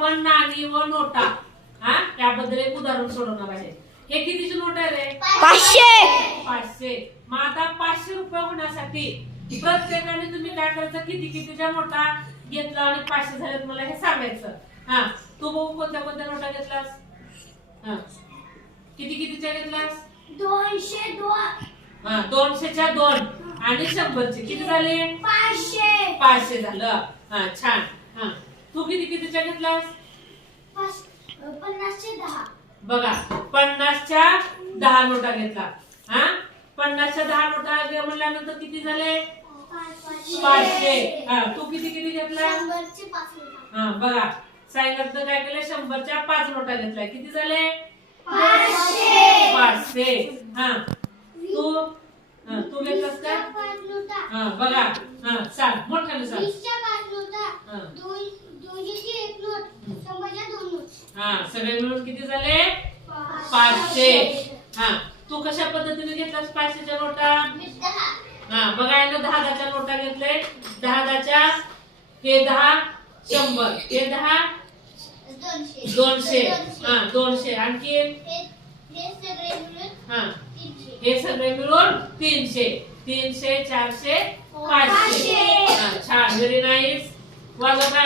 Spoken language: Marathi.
आपण नाणी व नोटा त्याबद्दल एक उदाहरण सोडवणार आहे. हे कितीची नोट आहे रे? 500. 500. मग आता 500 रुपये होण्यासाठी प्रत्येकाने तुम्ही काय करायचं, कितीच्या नोटा घेतला आणि 500 झाल्यात मला हे सांगायचं. तू बघू कोणत्या नोटा घेतलास? कितीच्या घेतलास? 202. 200च्या 2 आणि 100चे किती झाले? 500 झालं. छान. तू कितीच्या घेतलास? 50चे 10. बघा 50च्या 10 नोटा घेतला. 50च्या 10 नोटा म्हणल्यानंतर किती झाले? 500. तू किती घेतला? 100चे 5 नोटा. बघा सायंकाळचं काय केलं? 100च्या 5 नोटा घेतल्या. किती झाले? 500. तू घेतलास का? 5 नोटा. बघा सांग मोठ्याने सांग. 20च्या 5 नोटा. 200ची 1 नोट. 100च्या 2 नोट. सगळे मिळून किती झाले? 500. तू कशा पद्धतीने घेतलास 500च्या नोटा? 10. बघा याला 10च्या नोटा घेतले. 10च्या हे 10 100 हे 10 200. 200 आणखी हे सगळे मिळून 300. 300 400 500. छान. Very nice. वाजवा.